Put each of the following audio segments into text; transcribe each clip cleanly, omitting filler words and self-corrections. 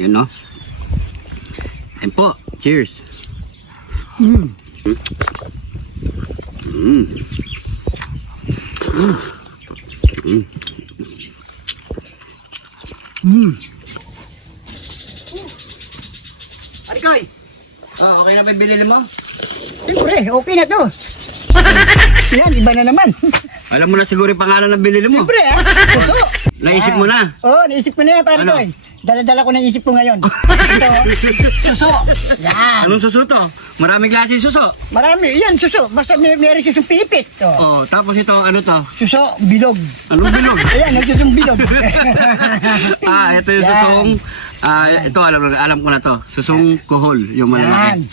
Yan no. Ayan po. Cheers. Arikoy! Oh, okay na ba yung binili mo? Siyempre, okay na to. Yan, iba na naman. Alam mo na siguro yung pangalan ng binili mo. Siyempre, puso. Naisip mo na. Oo, naisip ko na yan, pare Ano? ko eh. Dala-dala ko na isip ko ngayon. Ito, suso. Yan. Anong suso to? Maraming klase suso. Marami, yan, suso. Basta meron susong pipit. To. Oh, tapos ito, ano to? Suso, bilog. Anong bilog? Ayan, nagsusong bilog. Ito yung Yan. susong, ito alam ko na to. Susong kuhol, yung malalaki.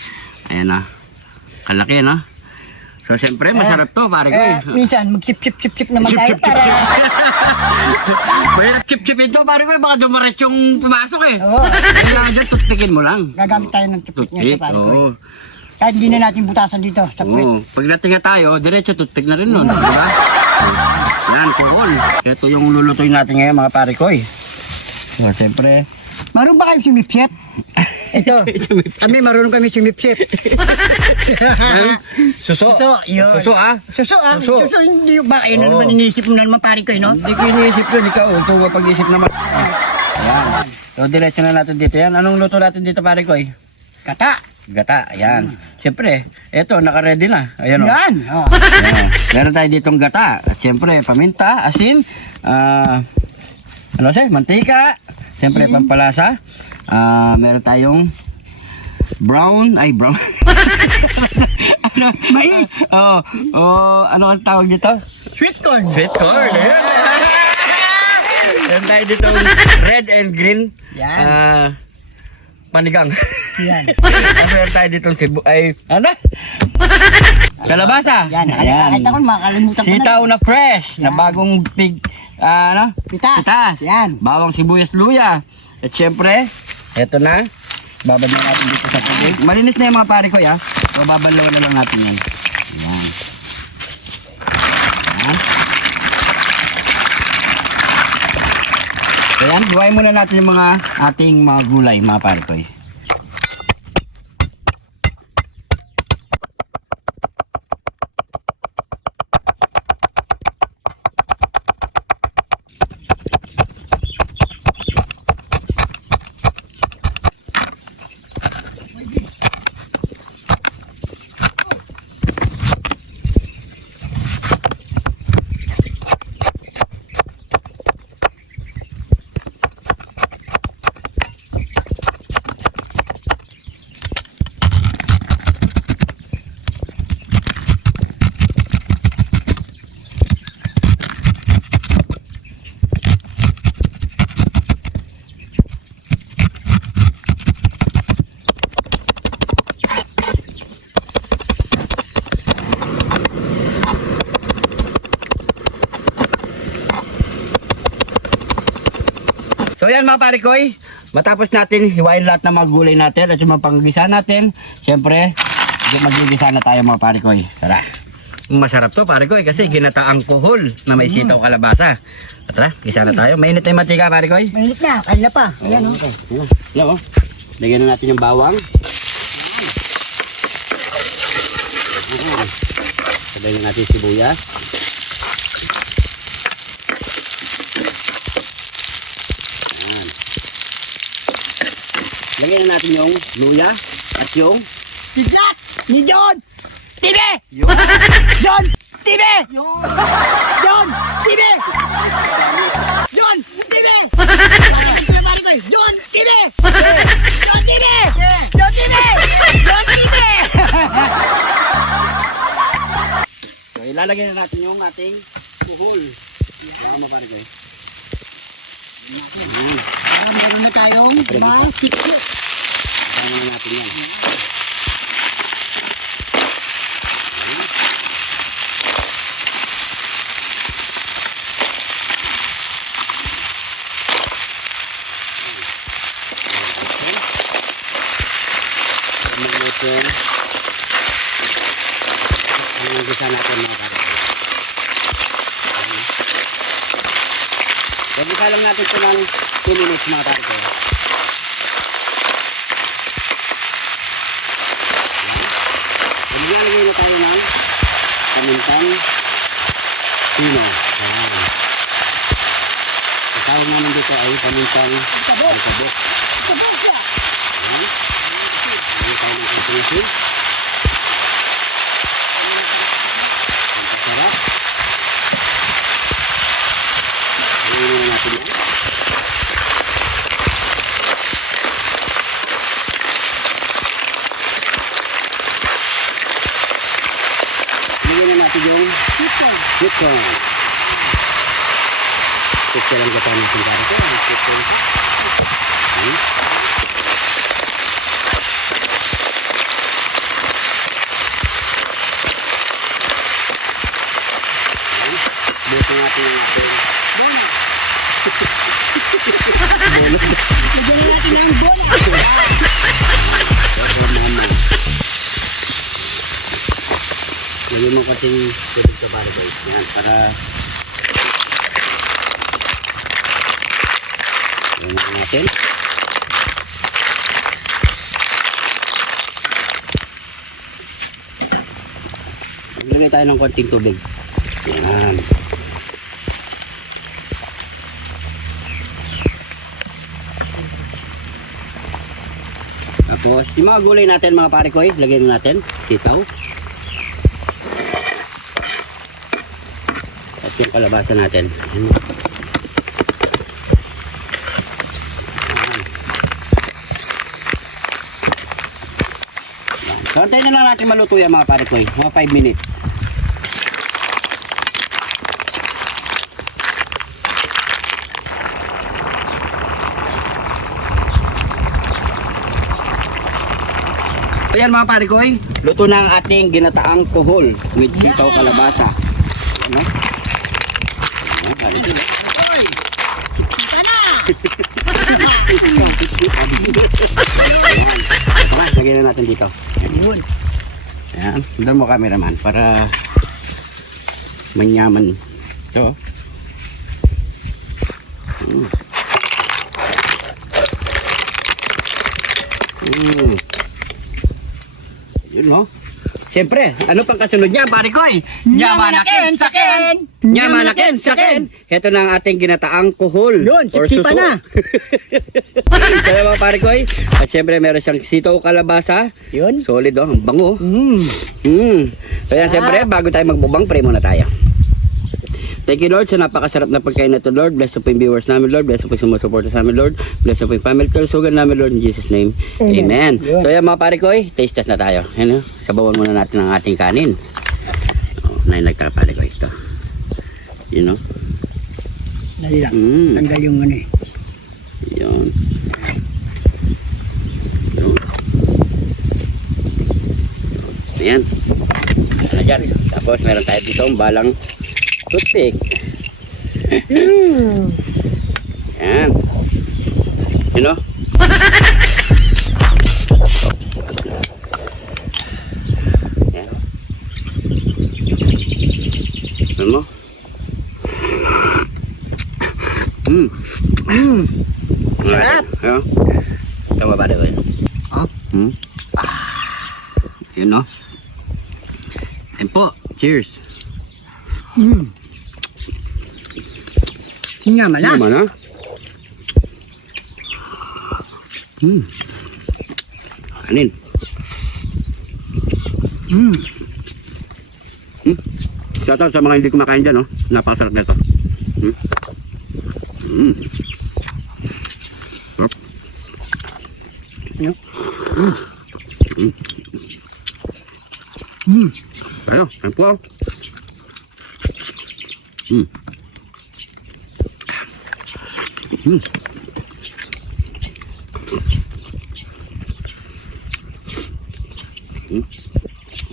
Ayan na. Kalaki na. So, siyempre, masarap to, pare ko eh. Minsan, mag-sip-sip-sip naman tayo Sip-sip-sip. para... Mahirap chip-chipin to, pare ko eh. Baka dumaret yung pumasok eh. Oo. Kailangan dyan, tuttikin mo lang. Gagamit tayo ng tupit niya, Tuttik, pare ko. oo. Kahit hindi na natin butasan dito, sa puwit. Oo. Pag natinga tayo, diretso tuttik na rin nun. Diba? Yan, kuhol. Ito yung lulutuin natin ngayon, mga pare ko eh. So, siyempre, Marunong ba kayo sumipsip? Ito, kami marunong kami sumipsip. suso. Suso, yun. Suso ah. Suso, Suso. suso, hindi ba kayo na Oo. naman inisip mo na naman pare ko, no? Hindi ko iniisip yun, ikaw. Ito pag-isip naman. Ayan. So, diretso na natin dito. Yan, anong luto natin dito, pare ko eh? Kata. Gata, ayan. Siyempre, eto, naka-ready na. Ayan o. Yan. Oh. Ayan. Meron tayo ditong gata. At siyempre, paminta, asin, mantika. Siyempre, pampalasa. Meron tayong brown. Ano? Mais. Ano ang tawag dito? Sweet corn. Sweet corn. Meron tayo ditong red and green. Yan. Panigang. Yan. Meron tayo ditong kalabasa. Yan. Nakita ko, makakalimutan ko na. Sitaw na fresh, na Yan. bagong Pitas. Yan. bawang sibuyas luya. At syempre, eto na. Babad na natin dito sa tubig. Malinis na yung mga pare ko ya. So babalaw na lang natin yan. Yan. Yan. So yan, hiwain muna natin yung mga ating mga gulay, mga pare ko. So yan mga parikoy, matapos natin hiwain lahat ng mga gulay natin at yung mga panggisa natin, syempre, magigisa na tayo mga parikoy. Tara. Masarap to parikoy kasi ginataang kuhol na may sitaw kalabasa. Tara, gisa na tayo. Mainit na yung matika parikoy. Mainit na, kanina pa. Ayan, oh. Ayan o. Lagyan na natin yung bawang. Lagyan natin yung sibuyas. Lagyan na natin yung luya at yung Si Jack! Ni John! Tibe! yung John! Tibe! John! Tibe! John! Tibe! John! Tibe! John! Tibe! John! Tibe! John! Tibe! So ilalagay na natin yung ating kuhol. Mga parikoy. Meron na tayong masikip. Tama na natin yan. Maglutin. Ang gisa natin mga parikoy. Gagisa lang natin ito ng 2 minutes mga pare ko. Maglalagay na tayo ng pamintang sino. Ayan. Ang tawag namin dito ay pamintang Kabok. kabok. Kabok ka. Ayan. Ayan tayo ng kontinasi. Ang sarap. Ayan na natin yan. Ayan na natin yung sweet corn. Picture lang kita ng singkara ko. Sweet corn ko. Ayan. Buto natin yung ating Bigyan natin ng bola. Pero mama. Lagyan mo kating tubig sa pare guys. Yan, para yan natin. Maglagay tayo ng konting tubig. Yan. Tapos, yung mga gulay natin mga pare ko, lagyan natin sitaw. At yung kalabasa natin. Ayan. So, antayin na lang natin maluto yan mga pare ko, mga 5 minutes. Ayan mga pare ko, luto na ang ating ginataang kuhol with sitaw kalabasa. Ayan, no? Ayan, pare ko. Kita na. Ayan. Tara, lagyan na natin dito. Yun. Ayan, doon mo cameraman para manyaman. Ito. Yun mo. Siyempre, ano pang kasunod niya, pare ko Nyamanakin, sakin. Nyamanakin, sakin. Ito na ang ating ginataang kuhol. Yun, or siksipa suso. na. Kaya mga pare ko, at siyempre meron siyang sitaw kalabasa. Yun. Solid oh, ang bango. Mm. Kaya siyempre, bago tayo magbubang, pray muna tayo. Thank you Lord sa napakasarap na pagkain na ito Lord. Bless po yung viewers namin Lord. Bless po yung sumusuporta sa amin Lord. Bless po yung family kalusugan namin Lord. In Jesus name. Amen. Amen. Yun. So yan mga pare ko, taste test na tayo. Yan, sabawan muna natin ang ating kanin. Na yung nagkapare ko ito. You know? Dali lang. Tanggal yung ano eh. Yun. Yun. Ayan. Ayan na dyan. Tapos meron tayo dito ang balang toothpick. Ayan. You know? Ayan. Ayan mo? Sarap. Ayan. Tama ba rin? Ah. Yun no? Ayan po. Cheers. Nga mala. Tama na? Kanin. Shoutout sa mga hindi kumakain dyan, no? Napakasarap na ito. Sarap. Yun. Ayan, ayan po.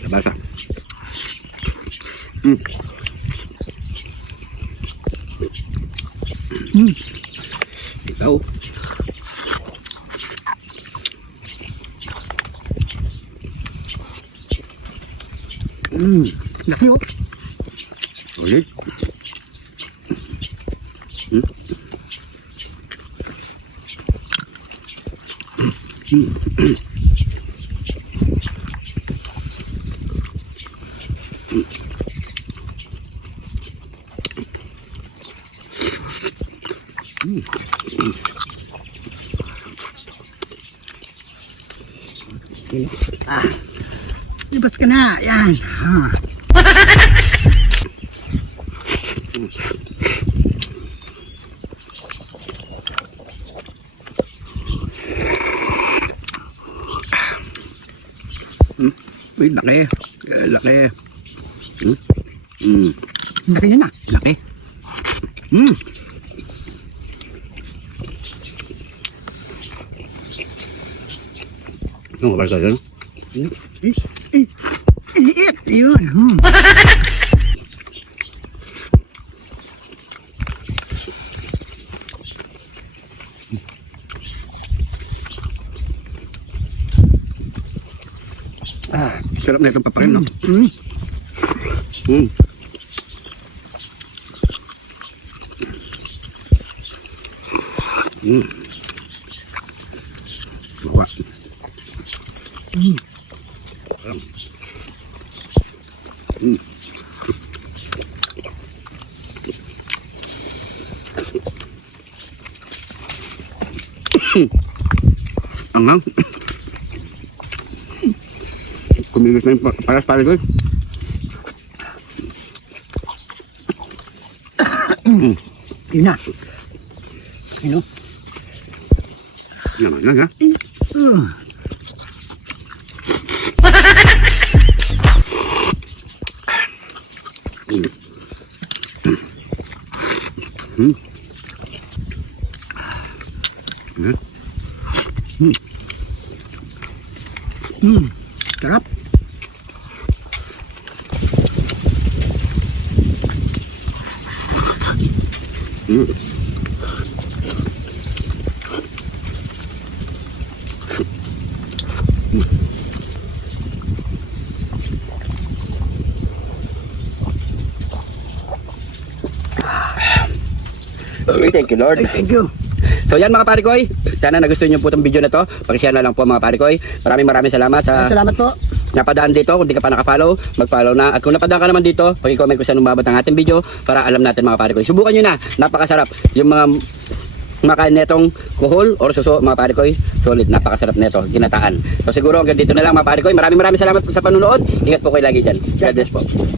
Labasa. Ikaw. Laki oh. Ulit. Ah. Libas ka na. Yan. Ah. Uy, laki. Laki. Laki yun na. Laki. Ano ba ito yun? Liit. Yun. Sarap na itong papakin, no? Bawa. Anghang. Kumilos na yung paras pare ko. Yun na. Ano? Naman lang, ha? Sarap. Thank you, Lord. Ay, thank you. So yan mga pare koy, sana nagustuhan niyo po itong video na to. Pakishare na lang po mga pare koy. Maraming salamat sa Salamat po. napadaan dito. Kung di ka pa nakapollow, mag-follow na. At kung napadaan ka naman dito, pag-comment ko sa nung babad ang ating video para alam natin mga pare koy. Subukan nyo na, napakasarap. Yung mga makain netong kuhol or suso mga pare koy, solid, napakasarap neto, ginataan. So siguro hanggang dito na lang mga pare koy. Maraming salamat po sa panunood. Ingat po kayo lagi dyan. God bless po.